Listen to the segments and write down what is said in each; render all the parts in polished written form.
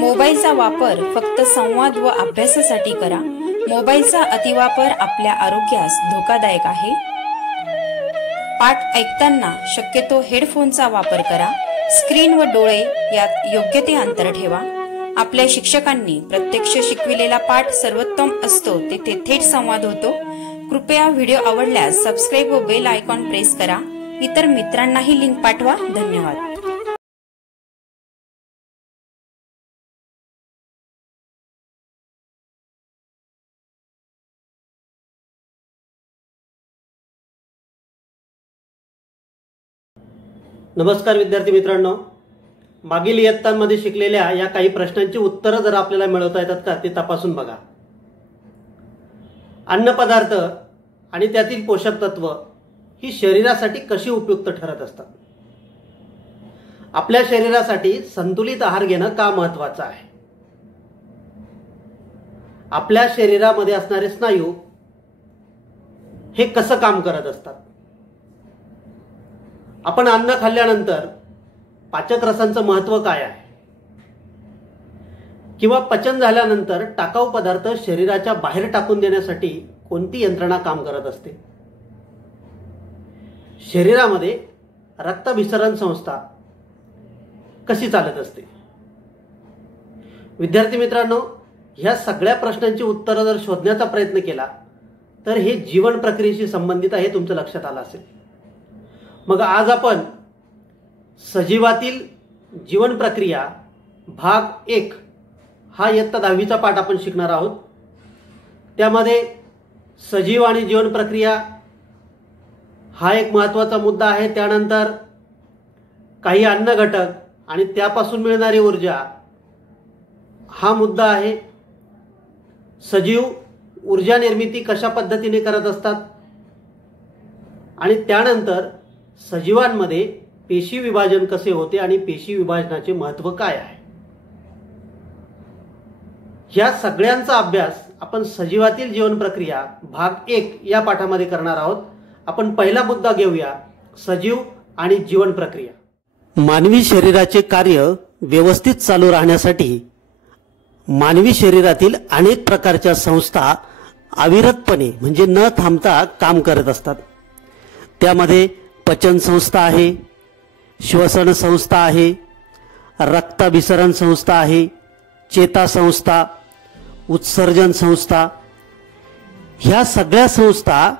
मोबाईलचा वापर फक्त संवाद व अभ्यासासाठी करा। मोबाईलचा अतिवापर आपल्या आरोग्यास धोकादायक आहे। पाठ ऐकताना शक्यतो हेडफोनचा वापर करा। स्क्रीन व डोळे यात योग्य ते अंतर ठेवा। आपल्या शिक्षकांनी प्रत्यक्ष शिकविलेला पाठ सर्वोत्तम असतो, तेथे थेट संवाद होतो। कृपया व्हिडिओ आवडल्यास सबस्क्राइब व बेल आयकॉन प्रेस करा। इतर मित्रांनाही लिंक पाठवा। धन्यवाद। नमस्कार विद्यार्थी मित्रांनो, मागील इयत्तांमध्ये शिकलेल्या या काही प्रश्नांची उत्तरं जर आपल्याला मिळवता येतात का ते तपासून बघा। अन्न पदार्थ आणि त्यातील पोषक तत्व ही शरीरासाठी कशी उपयुक्त ठरत असतात? आपल्या शरीरासाठी संतुलित आहार घेणं का महत्त्वाचं आहे? आपल्या शरीरामध्ये असणारे स्नायू हे कसं काम करत असतात? आपण अन्न खाल्ल्यानंतर पाचक रसांचं महत्त्व काय आहे? किंवा पचन झाल्यानंतर टाकाऊ पदार्थ शरीराच्या बाहेर टाकून देण्यासाठी कोणती यंत्रणा काम करत असते? शरीरामध्ये रक्ताभिसरण संस्था कशी चालत असते? विद्यार्थी मित्रांनो, ह्या सगळ्या प्रश्नांची उत्तरं जर शोधण्याचा प्रयत्न केला तर हे जीवन प्रक्रियेशी संबंधित आहे, तुमच्या लक्षात आलं असेल। मग आज आपण सजीवातील जीवन प्रक्रिया भाग 1 हा इयत्ता 10वीचा पाठ आपण शिकणार आहोत। त्यामध्ये सजीव आणि जीवन प्रक्रिया हा एक महत्त्वाचा मुद्दा आहे। त्यानंतर काही अन्न घटक आणि त्यापासून मिळणारी ऊर्जा हा मुद्दा आहे। सजीव ऊर्जा निर्मिती कशा पद्धतीने करत असतात आणि त्यानंतर सजीवांमध्ये पेशी विभाजन कसे होते आणि पेशी विभाजनाचे महत्त्व काय आहे, या सगळ्यांचा अभ्यास आपण सजीवातील जीवन प्रक्रिया भाग 1 या पाठामध्ये करणार आहोत। आपण पहिला मुद्दा घेऊया, सजीव आणि जीवन प्रक्रिया। मानवी शरीराचे कार्य व्यवस्थित चालू राहण्यासाठी मानवी शरीरातील अनेक प्रकारच्या संस्था अविरतपणे म्हणजे न थांबता काम करत असतात। त्यामध्ये पचन संस्था आहे, श्वसन संस्था आहे, रक्ताभिसरण संस्था आहे, चेता संस्था, उत्सर्जन संस्था, ह्या सगळ्या संस्था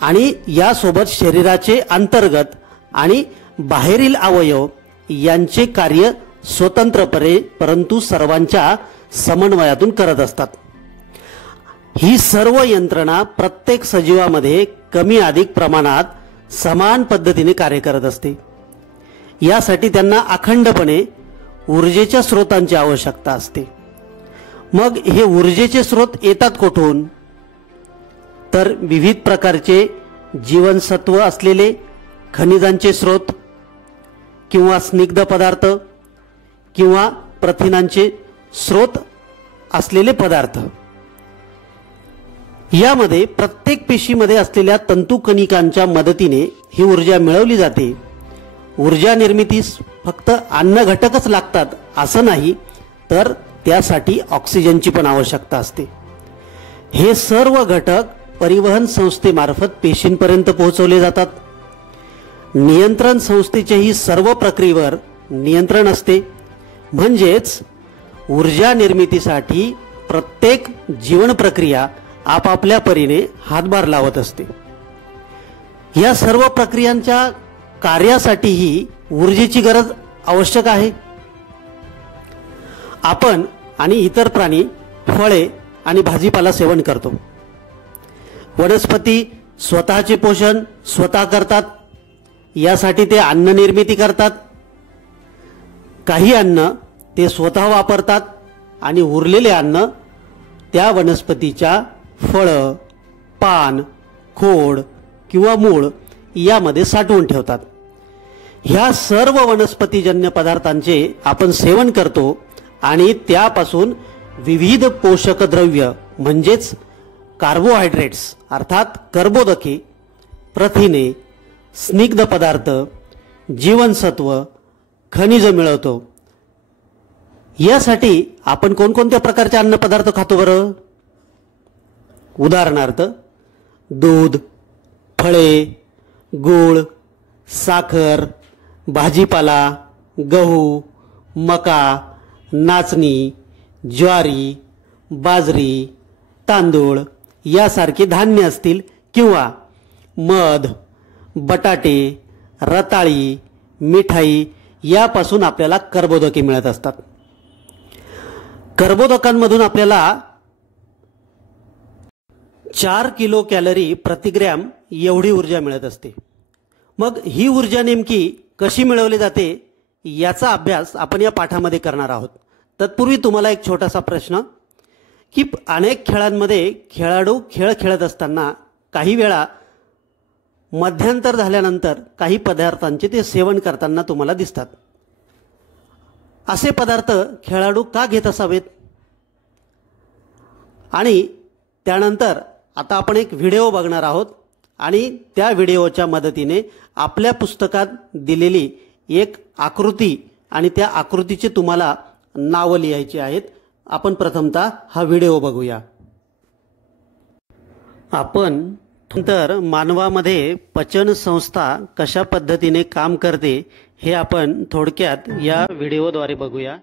आणि यासोबत शरीराचे अंतर्गत आणि बाहेरील अवयव यांचे कार्य स्वतंत्रपणे परंतु सर्वांच्या समन्वयातून करत असतात। ही सर्व यंत्रणा प्रत्येक सजीवामध्ये कमी अधिक प्रमाणात समान पद्धतीने कार्य करत असते। यासाठी त्यांना अखंडपणे ऊर्जेच्या स्रोतांची आवश्यकता असते। मग हे ऊर्जेचे स्रोत येतात कुठून? तर विविध प्रकारचे जीवनसत्व असलेले खनिजांचे स्रोत किंवा स्निग्ध पदार्थ किंवा प्रथिनांचे स्रोत असलेले पदार्थ, यामध्ये प्रत्येक पेशीमध्ये असलेल्या तंतुकणिकांच्या मदतीने ही ऊर्जा मिळवली जाते। ऊर्जा निर्मितीस फक्त अन्न घटकच लागतात असं नाही, तर त्यासाठी ऑक्सिजनची पण आवश्यकता असते। हे सर्व घटक परिवहन संस्थेमार्फत पेशींपर्यंत पोहोचवले जातात। नियंत्रण संस्थेच्याही सर्व प्रक्रियेवर नियंत्रण असते। म्हणजेच ऊर्जा निर्मितीसाठी प्रत्येक जीवन प्रक्रिया आपापल्या परीने हातभार लावत असते। या सर्व प्रक्रियांच्या कार्यासाठीही ऊर्जेची गरज आवश्यक आहे। आपण आणि इतर प्राणी फळे आणि भाजीपाला सेवन करतो। वनस्पती स्वतःचे पोषण स्वतः करतात, यासाठी ते अन्न निर्मिती करतात। काही अन्न ते स्वतः वापरतात आणि उरलेले अन्न त्या वनस्पतीच्या फळं, पान, खोड किंवा मूळ यामध्ये साठवून ठेवतात। ह्या सर्व वनस्पतीजन्य पदार्थांचे आपण सेवन करतो आणि त्यापासून विविध पोषक द्रव्य म्हणजेच कार्बोहायड्रेट्स अर्थात कर्बोदके, प्रथिने, स्निग्ध पदार्थ, जीवनसत्व, खनिज मिळवतो। यासाठी आपण कोणकोणत्या प्रकारचे अन्नपदार्थ खातो बरं? उदाहरणार्थ दूध, फळे, गूळ, साखर, भाजीपाला, गहू, मका, नाचणी, ज्वारी, बाजरी, तांदूळ यासारखे धान्य असतील किंवा मध, बटाटे, रताळी, मिठाई यापासून आपल्याला कर्बोदके मिळत असतात. कर्बोदकांमधून आपल्याला 4 किलो कॅलरी प्रतिग्रॅम एवढी ऊर्जा मिळत असते. मग ही ऊर्जा नेमकी कशी मिळवली जाते याचा अभ्यास आपण या पाठामध्ये करणार आहोत. तत्पूर्वी तुम्हाला एक छोटासा प्रश्न की अनेक खेळांमध्ये खेळाडू खेळ खेळत असताना काही वेळा मध्यंतर झाल्यानंतर काही पदार्थांचे ते सेवन करताना तुम्हाला दिसतात. असे पदार्थ खेळाडू का घेत असावेत? आणि त्यानंतर आता आपण एक व्हिडिओ बघणार आहोत आणि त्या व्हिडिओच्या मदतीने आपल्या पुस्तकात दिलेली एक आकृती आणि त्या आकृतीचे तुम्हाला नावं लिहायची आहेत. आपण प्रथमतः हा व्हिडिओ बघूया. आपण नंतर मानवामध्ये पचन संस्था कशा पद्धतीने काम करते हे आपण थोडक्यात या व्हिडिओद्वारे बघूया.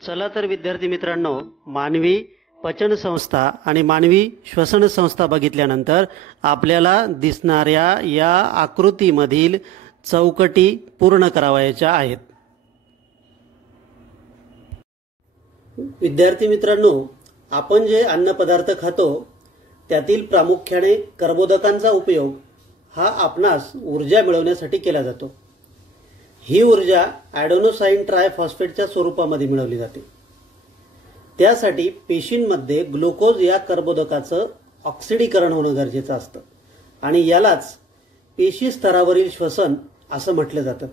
चला तर विद्यार्थी मित्रांनो, मानवी पचन संस्था आणि मानवी श्वसन संस्था बघितल्यानंतर आपल्याला दिसणाऱ्या या आकृतीमधील चौकटी पूर्ण करावयाच्या आहेत. विद्यार्थी मित्रांनो, आपण जे अन्नपदार्थ खातो त्यातील प्रामुख्याने कर्बोदकांचा उपयोग हा आपणास ऊर्जा मिळवण्यासाठी केला जातो. ही ऊर्जा ॲडेनोसाइन ट्रायफॉस्फेटच्या स्वरूपामध्ये मिळवली जाते. त्यासाठी पेशींमध्ये ग्लुकोज या कर्बोदकाचं ऑक्सिडीकरण होणं गरजेचं असतं आणि यालाच पेशी स्तरावरील श्वसन असं म्हटलं जातं.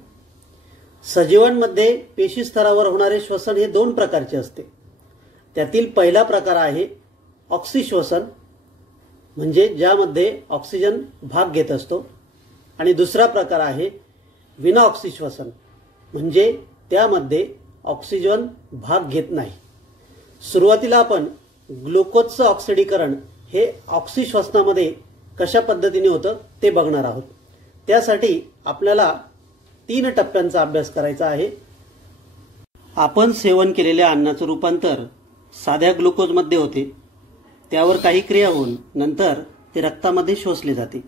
सजीवांमध्ये पेशी स्तरावर होणारे श्वसन हे 2 प्रकारचे असते. त्यातील पहिला प्रकार आहे ऑक्सिश्वसन, म्हणजे ज्यामध्ये ऑक्सिजन भाग घेत असतो, आणि दुसरा प्रकार आहे विना ऑक्सिश्वसन, म्हणजे त्यामध्ये ऑक्सिजन भाग घेत नाही. सुरुवातीला आपण ग्लुकोजचं ऑक्सिडीकरण हे ऑक्सिश्वसनामध्ये कशा पद्धतीने होतं ते बघणार आहोत. त्यासाठी आपल्याला 3 टप्प्यांचा अभ्यास करायचा आहे. आपण सेवन केलेल्या अन्नाचं रूपांतर साध्या ग्लुकोजमध्ये होते, त्यावर काही क्रिया होऊन नंतर ते रक्तामध्ये शोषले जाते.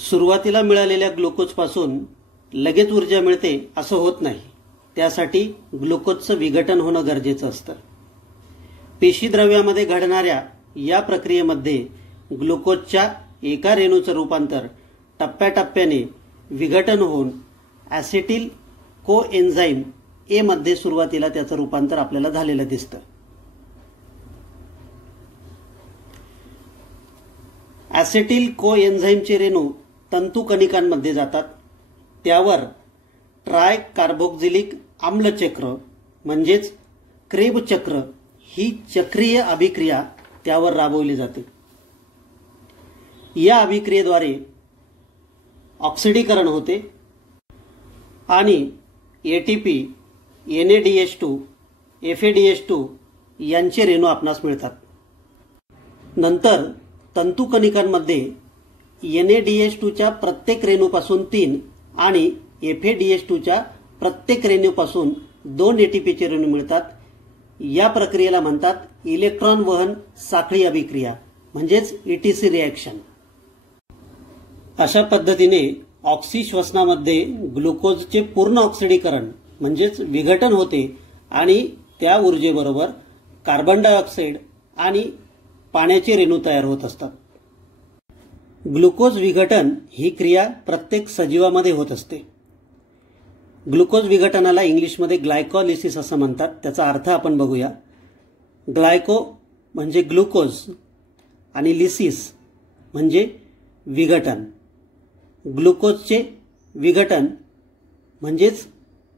सुरुवातीला मिळालेल्या ग्लुकोजपासून लगेच ऊर्जा मिळते असं होत नाही. त्यासाठी ग्लुकोजचं विघटन होणं गरजेचं असतं. पेशीद्रव्यामध्ये घडणाऱ्या या प्रक्रियेमध्ये ग्लुकोजच्या एका रेणूचं रूपांतर टप्प्याटप्प्याने विघटन होऊन ॲसेटिल कोएन्झाईम ए मध्ये सुरुवातीला त्याचं रूपांतर आपल्याला झालेलं दिसतं. ॲसेटिल कोएन्झाईमचे रेणू तंतुकणिकांमध्ये जातात. त्यावर ट्राय कार्बोक्झिलिक आम्लचक्र म्हणजेच क्रेब चक्र ही चक्रीय अभिक्रिया त्यावर राबवली जाते. या अभिक्रियेद्वारे ऑक्सिडीकरण होते आणि एटीपी, NADH2, FADH2 यांचे रेणू आपणास मिळतात. नंतर तंतुकणिकांमध्ये NADH2च्या प्रत्येक रेणूपासून 3 आणि FADH2च्या प्रत्येक रेणूपासून 2 एटीपीचे रेणू मिळतात. या प्रक्रियेला म्हणतात इलेक्ट्रॉन वहन साखळी अभिक्रिया म्हणजेच ईटीसी रिएक्शन. अशा पद्धतीने ऑक्सिश्वसनामध्ये ग्लुकोजचे पूर्ण ऑक्सिडीकरण म्हणजेच विघटन होते आणि त्या ऊर्जेबरोबर कार्बन डायऑक्साईड आणि पाण्याचे रेणू तयार होत असतात. ग्लुकोज विघटन ही क्रिया प्रत्येक सजीवामध्ये होत असते. ग्लुकोज विघटनाला इंग्लिशमध्ये ग्लायकॉलिसिस असं म्हणतात. त्याचा अर्थ आपण बघूया. ग्लायको म्हणजे ग्लुकोज आणि लिसिस म्हणजे विघटन. ग्लुकोजचे विघटन म्हणजेच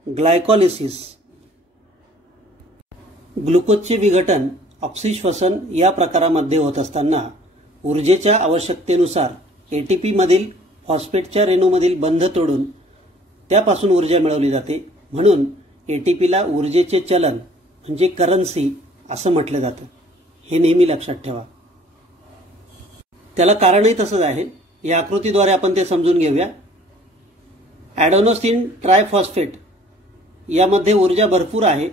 ग्लायकॉलिसिस. ग्लुकोजचे विघटन ऑक्सिश्वसन या प्रकारामध्ये होत असताना ऊर्जेच्या आवश्यकतेनुसार एटीपी मधील फॉस्फेटच्या रेणूमधील बंध तोडून त्यापासून ऊर्जा मिळवली जाते. म्हणून एटीपीला ऊर्जेचे चलन म्हणजे करन्सी असं म्हटलं जातं. हे नेहमी लक्षात ठेवा. त्याला कारणही तसंच आहे. या आकृतीद्वारे आपण ते समजून घेऊया. ॲडेनोसिन ट्रायफॉस्फेट यामध्ये ऊर्जा भरपूर आहे.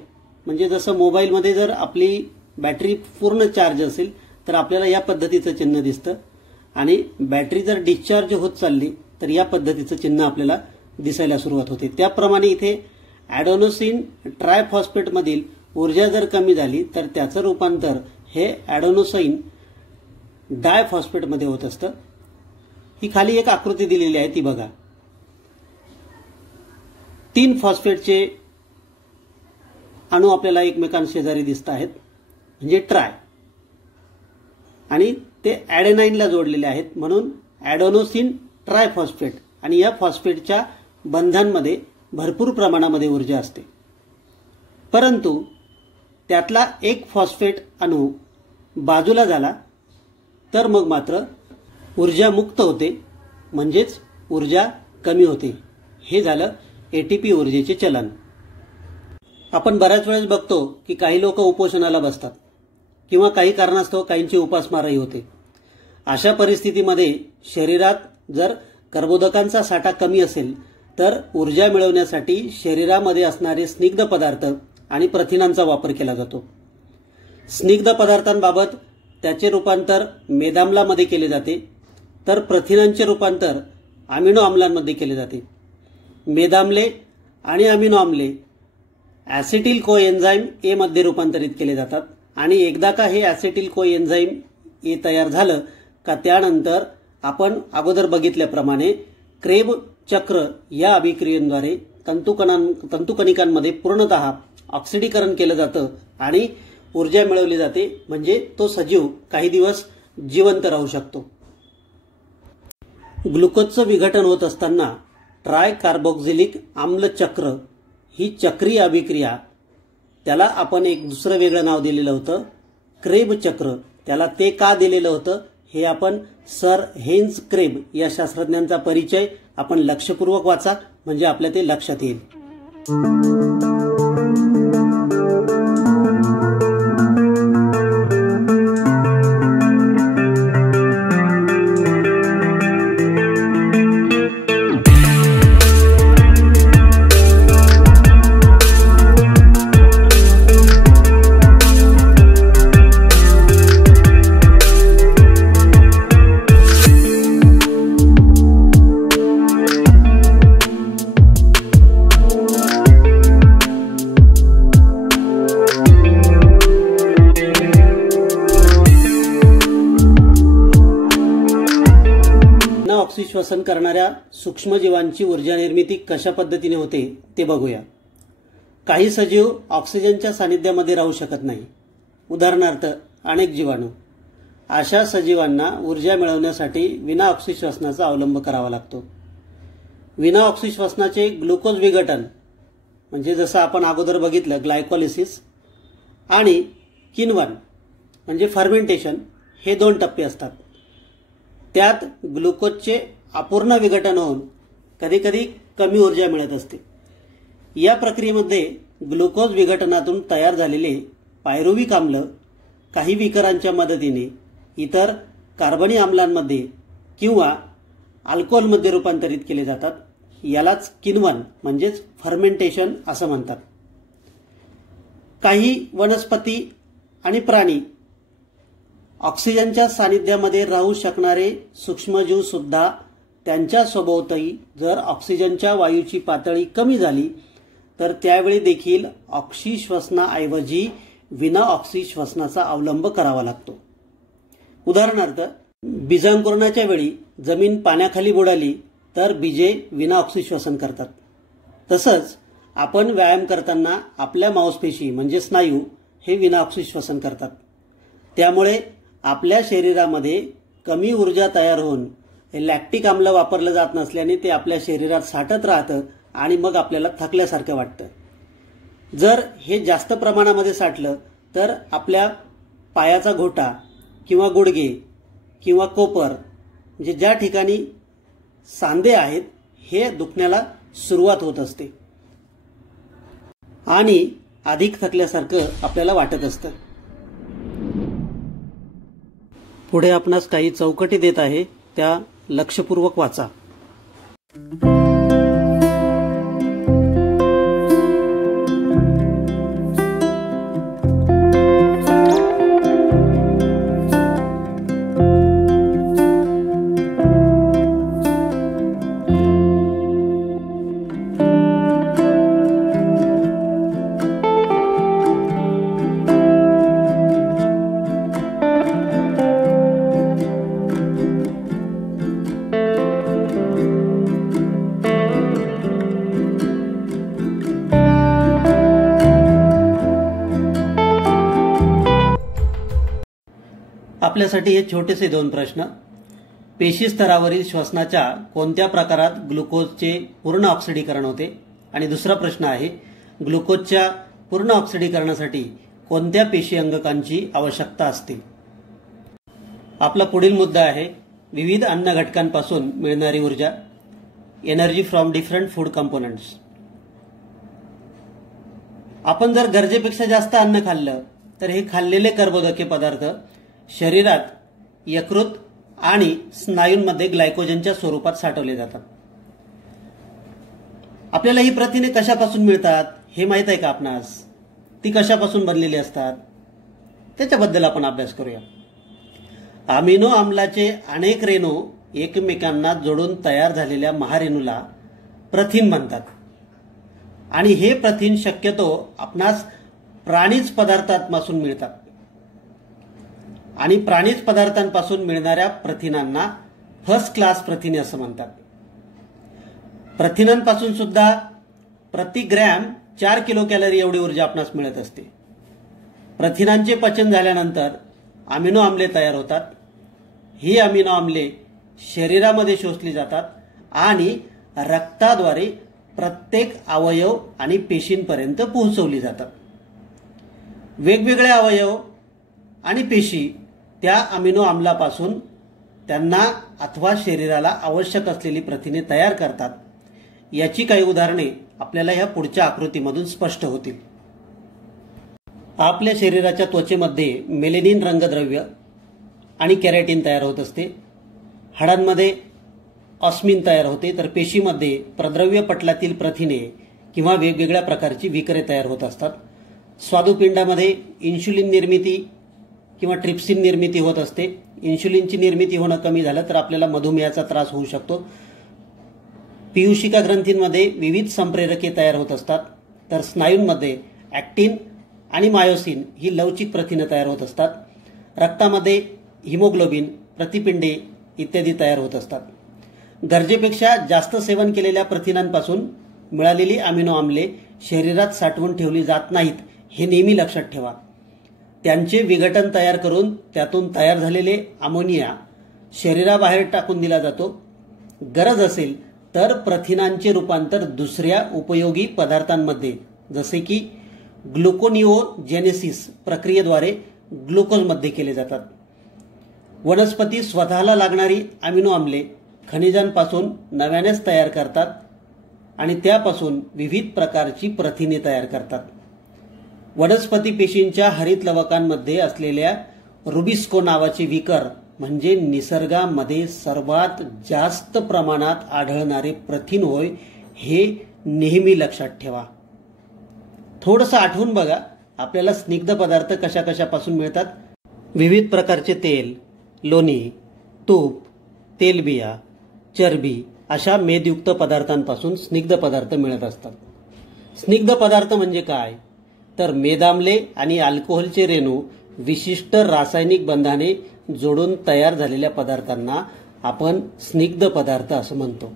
म्हणजे जसं मोबाईलमध्ये जर आपली बॅटरी पूर्ण चार्ज असेल तर आपल्याला या पद्धतीचं चिन्ह दिसतं आणि बॅटरी जर डिस्चार्ज होत चालली तर या पद्धतीचं चिन्ह आपल्याला दिसायला सुरुवात होते. त्याप्रमाणे इथे ॲडेनोसिन ट्रायफॉस्फेटमधील ऊर्जा जर कमी झाली तर त्याचं रूपांतर हे ॲडेनोसिन डायफॉस्फेटमध्ये होत असतं. ही खाली एक आकृती दिलेली आहे ती बघा. 3 फॉस्फेटचे अणू आपल्याला एकमेकांशेजारी दिसत आहेत म्हणजे ट्राय आणि ते ॲडेनाईनला जोडलेले आहेत म्हणून ॲडेनोसिन ट्रायफॉस्फेट. आणि या फॉस्फेटच्या बंधांमध्ये भरपूर प्रमाणामध्ये ऊर्जा असते. परंतु त्यातला एक फॉस्फेट अणू बाजूला झाला तर मग मात्र ऊर्जा मुक्त होते म्हणजेच ऊर्जा कमी होते. हे झालं एटीपी ऊर्जेचे चलन. आपण बऱ्याच वेळेस बघतो की काही लोक उपोषणाला बसतात किंवा काही कारणास्तव काहींची उपासमारही होते. अशा परिस्थितीमध्ये शरीरात जर कर्बोदकांचा साठा कमी असेल तर ऊर्जा मिळवण्यासाठी शरीरामध्ये असणारे स्निग्ध पदार्थ आणि प्रथिनांचा वापर केला जातो. स्निग्ध पदार्थांबाबत त्याचे रूपांतर मेदाम्लामध्ये केले जाते तर प्रथिनांचे रूपांतर अमिनो आम्लांमध्ये केले जाते. मेदाम्ले आणि अमिनो आम्ले ॲसिटिल कोएन्झाईम ए मध्ये रूपांतरित केले जातात आणि एकदा का हे ॲसिटिल कोएन्झाईम ए तयार झालं का त्यानंतर आपण अगोदर बघितल्याप्रमाणे क्रेब चक्र या अभिक्रियेद्वारे तंतुकणिकांमध्ये पूर्णतः ऑक्सिडीकरण केलं जातं आणि ऊर्जा मिळवली जाते म्हणजे तो सजीव काही दिवस जिवंत राहू शकतो. ग्लुकोजचं विघटन होत असताना ट्राय कार्बोक्झिलिक आम्ल चक्र ही चक्रीय अभिक्रिया त्याला आपण एक दुसरं वेगळं नाव दिलेलं होतं क्रेब चक्र. त्याला ते का दिलेलं होतं हे आपण सर हेन्स क्रेब या शास्त्रज्ञांचा परिचय आपण लक्षपूर्वक वाचा म्हणजे आपल्या ते लक्षात येईल. ऑक्सिश्वसन करणाऱ्या सूक्ष्मजीवांची ऊर्जा निर्मिती कशा पद्धतीने होते ते बघूया. काही सजीव ऑक्सिजनच्या सानिध्यामध्ये राहू शकत नाही. उदाहरणार्थ अनेक जीवाणू. अशा सजीवांना ऊर्जा मिळवण्यासाठी विना ऑक्सिश्वसनाचा अवलंब करावा लागतो. विना ऑक्सिश्वसनाचे ग्लुकोज विघटन म्हणजे जसं आपण अगोदर बघितलं ग्लायकॉलिसिस आणि किण्वन म्हणजे फर्मेंटेशन हे 2 टप्पे असतात. त्यात ग्लुकोजचे अपूर्ण विघटन होऊन कधीकधी कमी ऊर्जा मिळत असते. या प्रक्रियेमध्ये ग्लुकोज विघटनातून तयार झालेले पायरुव्हिक आम्ल काही विकरांच्या मदतीने इतर कार्बनी आम्लांमध्ये किंवा अल्कोहोलमध्ये रूपांतरित केले जातात. यालाच किण्वन म्हणजेच फर्मेंटेशन असं म्हणतात. काही वनस्पती आणि प्राणी ऑक्सिजनच्या सानिध्यामध्ये राहू शकणारे सूक्ष्मजीव सुद्धा त्यांच्या सभोवताली जर ऑक्सिजनच्या वायूची पातळी कमी झाली तर त्यावेळी देखील ऑक्सिश्वसनाऐवजी विना ऑक्सिश्वसनाचा अवलंब करावा लागतो। उदाहरणार्थ, बीजांकुरणाच्या वेळी जमीन पाण्याखाली बुडाली तर बीजे विना ऑक्सिश्वसन करतात। तसंच आपण व्यायाम करताना आपल्या मांसपेशी म्हणजे स्नायू हे विना ऑक्सिश्वसन करतात। त्यामुळे आपल्या शरीरामध्ये कमी ऊर्जा तयार होऊन लॅक्टिक आम्ल वापरलं जात नसल्याने ते आपल्या शरीरात साठत राहतं आणि मग आपल्याला थकल्यासारखं वाटतं। जर हे जास्त प्रमाणामध्ये साठलं तर आपल्या पायाचा घोटा किंवा गुडघे किंवा कोपर म्हणजे ज्या ठिकाणी सांधे आहेत हे दुखण्याला सुरुवात होत असते आणि अधिक थकल्यासारखं आपल्याला वाटत असतं। पुढे आपणास काही चौकटी देत आहे, त्या लक्षपूर्वक वाचा। आपल्यासाठी हे छोटेसे 2 प्रश्न। पेशी स्तरावरील श्वसनाच्या कोणत्या प्रकारात ग्लुकोजचे पूर्ण ऑक्सिडीकरण होते? आणि दुसरा प्रश्न आहे, ग्लुकोजच्या पूर्ण ऑक्सिडीकरणासाठी कोणत्या पेशी अंगकांची आवश्यकता असते? आपला पुढील मुद्दा आहे विविध अन्न घटकांपासून मिळणारी ऊर्जा, energy from different food components. आपण जर गरजेपेक्षा जास्त अन्न खाल्लं तर हे खाल्लेले कर्बोदके पदार्थ शरीरात यकृत आणि स्नायूंमध्ये ग्लायकोजनच्या स्वरूपात साठवले जातात। आपल्याला ही प्रथिने कशापासून मिळतात हे माहित आहे का आपणास? ती कशापासून बनलेली असतात त्याच्याबद्दल आपण अभ्यास करूया। अमिनो आम्लाचे अनेक रेणू एकमेकांना जोडून तयार झालेल्या महारेणूला प्रथिन म्हणतात आणि हे प्रथिन शक्यतो आपणास प्राणीज पदार्थांपासून मिळतात आणि प्राणीज पदार्थांपासून मिळणाऱ्या प्रथिनांना फर्स्ट क्लास प्रथिने असं म्हणतात। प्रथिनांपासून सुद्धा प्रति ग्रॅम 4 किलो कॅलरी एवढी ऊर्जा आपणास मिळत असते। प्रथिनांचे पचन झाल्यानंतर अमिनो आम्ले तयार होतात। ही अमिनो आम्ले शरीरामध्ये शोषली जातात आणि रक्ताद्वारे प्रत्येक अवयव आणि पेशींपर्यंत पोहोचवली जातात। वेगवेगळे अवयव आणि पेशी त्या अमिनो आम्लापासून त्यांना अथवा शरीराला आवश्यक असलेली प्रथिने तयार करतात। याची काही उदाहरणे आपल्याला या पुढच्या आकृतीमधून स्पष्ट होतील। आपल्या शरीराच्या त्वचेमध्ये मेलेनिन रंगद्रव्य आणि केराटिन तयार होत असते। हाडांमध्ये ऑस्मिन तयार होते, तर पेशीमध्ये प्रद्रव्य पटलातील प्रथिने किंवा वेगवेगळ्या प्रकारची विकरे तयार होत असतात। स्वादुपिंडामध्ये इन्शुलिन निर्मिती किंवा ट्रिप्सिन निर्मिती होत असते। इन्शुलिनची निर्मिती होणं कमी झालं तर आपल्याला मधुमेहाचा त्रास होऊ शकतो। पीयूषिका ग्रंथींमध्ये विविध संप्रेरके तयार होत असतात, तर स्नायूंमध्ये ॲक्टिन आणि मायोसिन ही लवचिक प्रथिने तयार होत असतात। रक्तामध्ये हिमोग्लोबिन, प्रतिपिंडे इत्यादी तयार होत असतात। गरजेपेक्षा जास्त सेवन केलेल्या प्रथिनांपासून मिळालेली अमिनो आम्ले शरीरात साठवून ठेवली जात नाहीत हे नेहमी लक्षात ठेवा। त्यांचे विघटन तयार करून त्यातून तयार झालेले अमोनिया शरीराबाहेर टाकून दिला जातो। गरज असेल तर प्रथिनांचे रूपांतर दुसऱ्या उपयोगी पदार्थांमध्ये जसे की ग्लुकोनिओजेनेसिस प्रक्रियेद्वारे ग्लुकोजमध्ये केले जातात। वनस्पती स्वतःला लागणारी अमिनो आम्ले खनिजांपासून नव्यानेच तयार करतात आणि त्यापासून विविध प्रकारची प्रथिने तयार करतात। वनस्पती पेशींच्या हरित लवकांमध्ये असलेल्या रुबिस्को नावाचे विकर म्हणजे निसर्गामध्ये सर्वात जास्त प्रमाणात आढळणारे प्रथिन होय, हे नेहमी लक्षात ठेवा। थोडंसं आठवून बघा, आपल्याला स्निग्ध पदार्थ कशा कशापासून मिळतात? विविध प्रकारचे तेल, लोणी, तूप, तेलबिया, चरबी अशा मेदयुक्त पदार्थांपासून स्निग्ध पदार्थ मिळत असतात. स्निग्ध पदार्थ म्हणजे काय? तर मेदाम्ले आणि अल्कोहोलचे रेणू विशिष्ट रासायनिक बंधाने जोडून तयार झालेल्या पदार्थांना आपण स्निग्ध पदार्थ असं म्हणतो.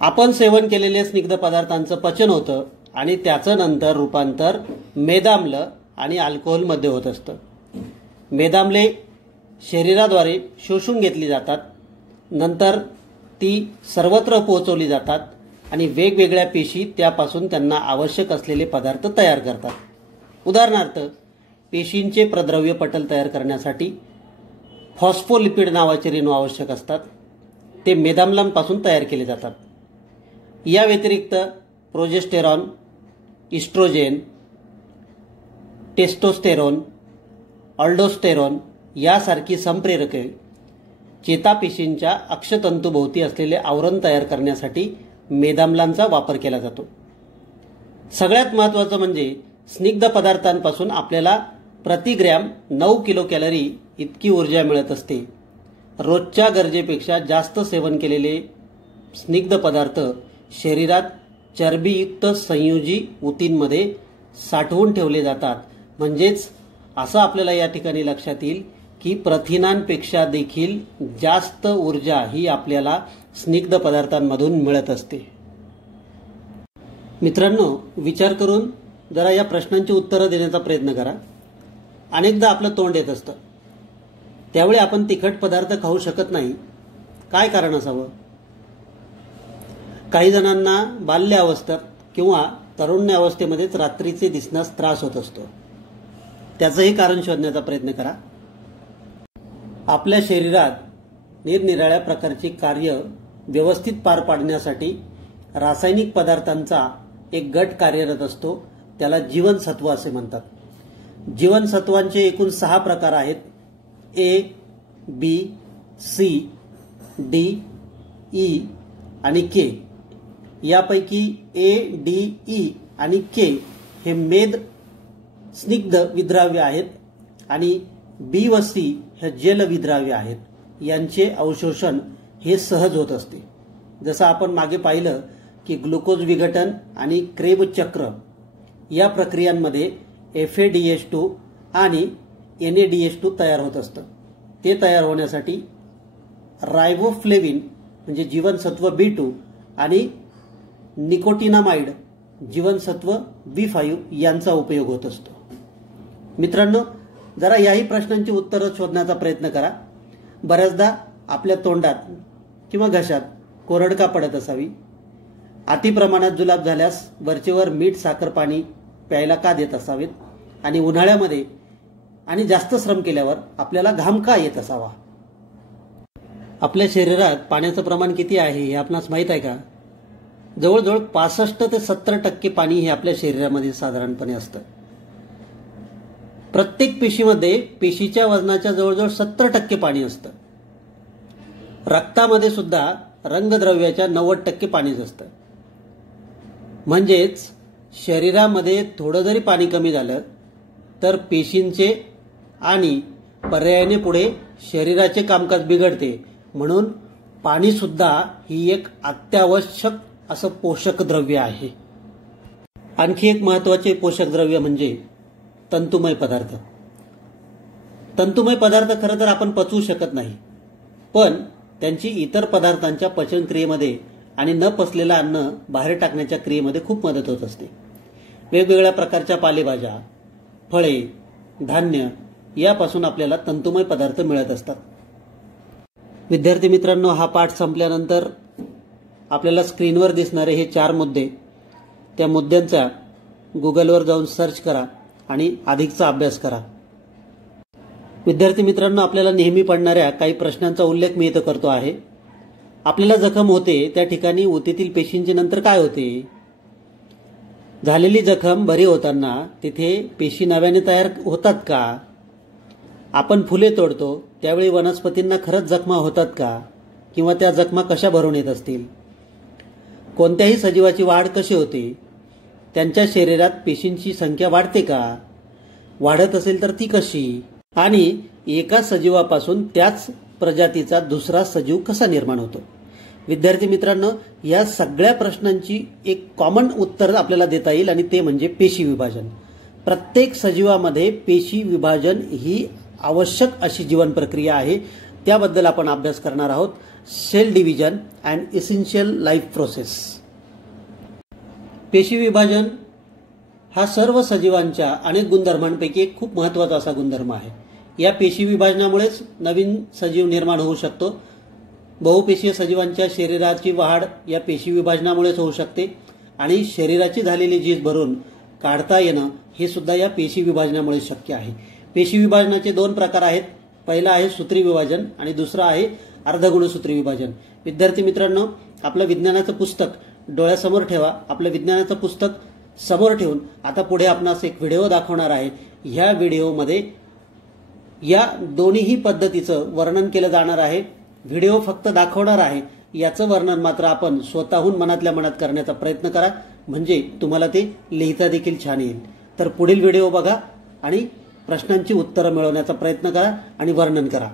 आपण सेवन केलेल्या स्निग्ध पदार्थांचं पचन होतं आणि त्याचं नंतर रूपांतर मेदाम्ल आणि अल्कोहोलमध्ये होत असतं. मेदाम्ले शरीराद्वारे शोषून घेतली जातात, नंतर ती सर्वत्र पोहोचवली जातात आणि वेगवेगळ्या पेशी त्यापासून त्यांना आवश्यक असलेले पदार्थ तयार करतात. उदाहरणार्थ, पेशींचे प्रद्रव्य पटल तयार करण्यासाठी फॉस्फोलिपिड नावाचे रेणू आवश्यक असतात. ते मेदाम्लांपासून तयार केले जातात. या व्यतिरिक्त प्रोजेस्टेरॉन, इस्ट्रोजेन, टेस्टोस्टेरोन, अल्डोस्टेरोन यासारखी संप्रेरके चेतापेशींच्या अक्षतंतूभोवती असलेले आवरण तयार करण्यासाठी मेदाम्लांचा वापर केला जातो. सगळ्यात महत्त्वाचं म्हणजे स्निग्ध पदार्थांपासून आपल्याला प्रतिग्रॅम 9 किलो कॅलरी इतकी ऊर्जा मिळत असते. रोजच्या गरजेपेक्षा जास्त सेवन केलेले स्निग्ध पदार्थ शरीरात चरबीयुक्त संयोजी ऊतींमध्ये साठवून ठेवले जातात. म्हणजेच असं आपल्याला या ठिकाणी लक्षात येईल की प्रथिनांपेक्षा देखील जास्त ऊर्जा ही आपल्याला स्निग्ध पदार्थांमधून मिळत असते. मित्रांनो, विचार करून जरा या प्रश्नांची उत्तरं देण्याचा प्रयत्न करा. अनेकदा आपलं तोंड येत असतं, त्यावेळी आपण तिखट पदार्थ खाऊ शकत नाही. काय कारण असावं? काही जणांना बाल्य अवस्थेत किंवा तरुण्य अवस्थेमध्येच रात्रीचे दिसण्यास त्रास होत असतो. त्याचंही कारण शोधण्याचा प्रयत्न करा. आपल्या शरीरात निरनिराळ्या प्रकारची कार्य व्यवस्थित पार पाडण्यासाठी रासायनिक पदार्थांचा एक गट कार्यरत असतो. त्याला जीवनसत्व असे म्हणतात. जीवनसत्वांचे एकूण 6 प्रकार आहेत: ए, बी, सी, डी, ई आणि के. यापैकी ए, डी, ई आणि के हे मेद स्निग्ध विद्राव्य आहेत आणि बी व सी हे जल विद्राव्य आहेत. यांचे अवशोषण हे सहज होत असते. जसं आपण मागे पाहिलं की ग्लुकोज विघटन आणि क्रेब चक्र या प्रक्रियांमध्ये FADH2 आणि NADH2 तयार होत असतं. ते तयार होण्यासाठी रायबोफ्लेविन म्हणजे जीवनसत्व B2 आणि निकोटिनामाइड जीवनसत्व B5 यांचा उपयोग होत असतो. मित्रांनो, जरा याही प्रश्नांची उत्तरं शोधण्याचा प्रयत्न करा. बऱ्याचदा आपल्या तोंडात किंवा घशात कोरडका पडत असावी. अतिप्रमाणात जुलाब झाल्यास वरचेवर मीठ, साखर, पाणी प्यायला का देत असावेत? आणि उन्हाळ्यामध्ये आणि जास्त श्रम केल्यावर आपल्याला घाम का येत असावा? आपल्या शरीरात पाण्याचं प्रमाण किती आहे हे आपणास माहीत आहे का? जवळजवळ 65 ते 70% पाणी हे आपल्या शरीरामध्ये साधारणपणे असतं. प्रत्येक पेशीमध्ये पेशीच्या वजनाच्या जवळजवळ 70% पाणी असतं. रक्तामध्ये सुद्धा रंगद्रव्याच्या 90% पाणीच असतं. म्हणजेच शरीरामध्ये थोडं जरी पाणी कमी झालं तर पेशींचे आणि पर्यायाने पुढे शरीराचे कामकाज बिघडते. म्हणून पाणी सुद्धा ही एक अत्यावश्यक असं पोषक द्रव्य आहे. आणखी एक महत्त्वाचे पोषक द्रव्य म्हणजे तंतुमय पदार्थ. तंतुमय पदार्थ खरं तर आपण पचवू शकत नाही, पण त्यांची इतर पदार्थांच्या पचनक्रियेमध्ये आणि न पचलेलं अन्न बाहेर टाकण्याच्या क्रियेमध्ये खूप मदत होत असते. वेगवेगळ्या प्रकारच्या पालेभाज्या, फळे, धान्य यापासून आपल्याला तंतुमय पदार्थ मिळत असतात. विद्यार्थी मित्रांनो, हा पाठ संपल्यानंतर आपल्याला स्क्रीनवर दिसणारे हे 4 मुद्दे, त्या मुद्द्यांचा गुगलवर जाऊन सर्च करा आणि अधिकचा अभ्यास करा. विद्यार्थी मित्रांनो, आपल्याला नेहमी पडणाऱ्या काही प्रश्नांचा उल्लेख मी इथं करतो आहे. आपल्याला जखम होते त्या ठिकाणी ऊतीतील पेशींचे नंतर काय होते? झालेली जखम बरी होताना तिथे पेशी नव्याने तयार होतात का? आपण फुले तोडतो त्यावेळी वनस्पतींना खरंच जखमा होतात का? किंवा त्या जखमा कशा भरून येत असतील? कोणत्याही सजीवाची वाढ कशी होते? त्यांच्या शरीरात पेशींची संख्या वाढते का, वाढत असेल तर ती कशी, आणि एका सजीवापासून त्याच प्रजातीचा दुसरा सजीव कसा निर्माण होतो. विद्यार्थी मित्रांनो, या सगळ्या प्रश्नांची एक कॉमन उत्तर आपल्याला देता येईल आणि ते म्हणजे पेशी विभाजन. प्रत्येक सजीवामध्ये पेशी विभाजन ही आवश्यक अशी जीवन प्रक्रिया आहे. त्याबद्दल आपण अभ्यास करणार आहोत. Cell division and essential life process. पेशी विभाजन हा सर्व सजीवांच्या अनेक गुणधर्मांपैकी एक खूप महत्त्वाचा असा गुणधर्म आहे. या पेशी विभाजनामुळेच नवीन सजीव निर्माण होऊ शकतो. बहुपेशीय सजीवांच्या शरीराची वाढ या पेशी विभाजनामुळेच होऊ शकते आणि शरीराची झालेली झीज भरून काढता येणं हे सुद्धा या पेशी विभाजनामुळे शक्य आहे. पेशी विभाजनाचे 2 प्रकार आहेत. पहिला आहे सूत्री विभाजन आणि दुसरा आहे अर्धगुणसूत्री विभाजन. विद्यार्थी मित्रांनो, आपलं विज्ञानाचं पुस्तक डोळ्यासमोर ठेवा. आपलं विज्ञानाचं पुस्तक समोर ठेवून आता पुढे आपणास एक व्हिडिओ दाखवणार आहे. ह्या व्हिडिओमध्ये या दोन्हीही पद्धतीचं वर्णन केलं जाणार आहे. व्हिडिओ फक्त दाखवणार आहे, याचं वर्णन मात्र आपण स्वतःहून मनातल्या मनात करण्याचा प्रयत्न करा, म्हणजे तुम्हाला ते लिहिता देखील छान येईल. तर पुढील व्हिडिओ बघा आणि प्रश्नांची उत्तरं मिळवण्याचा प्रयत्न करा आणि वर्णन करा.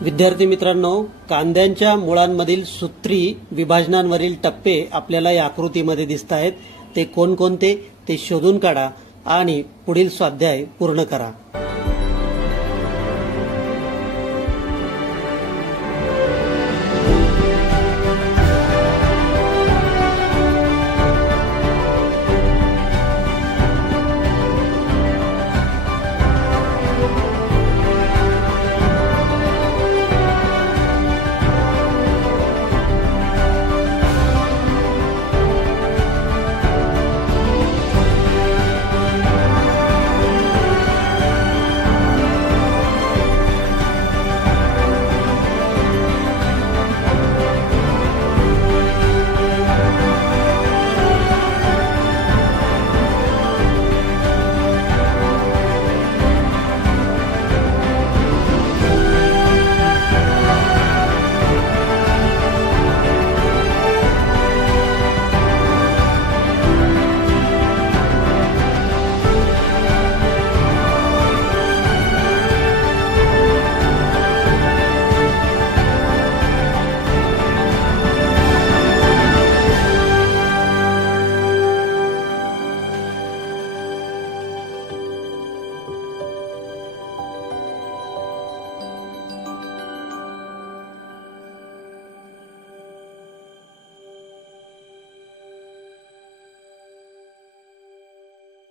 विद्यार्थी मित्रांनो, कांद्यांच्या मुळांमधील सूत्री विभाजनांवरील टप्पे आपल्याला या आकृतीमध्ये दिसत आहेत. ते कोणकोणते ते शोधून काढा आणि पुढील स्वाध्याय पूर्ण करा.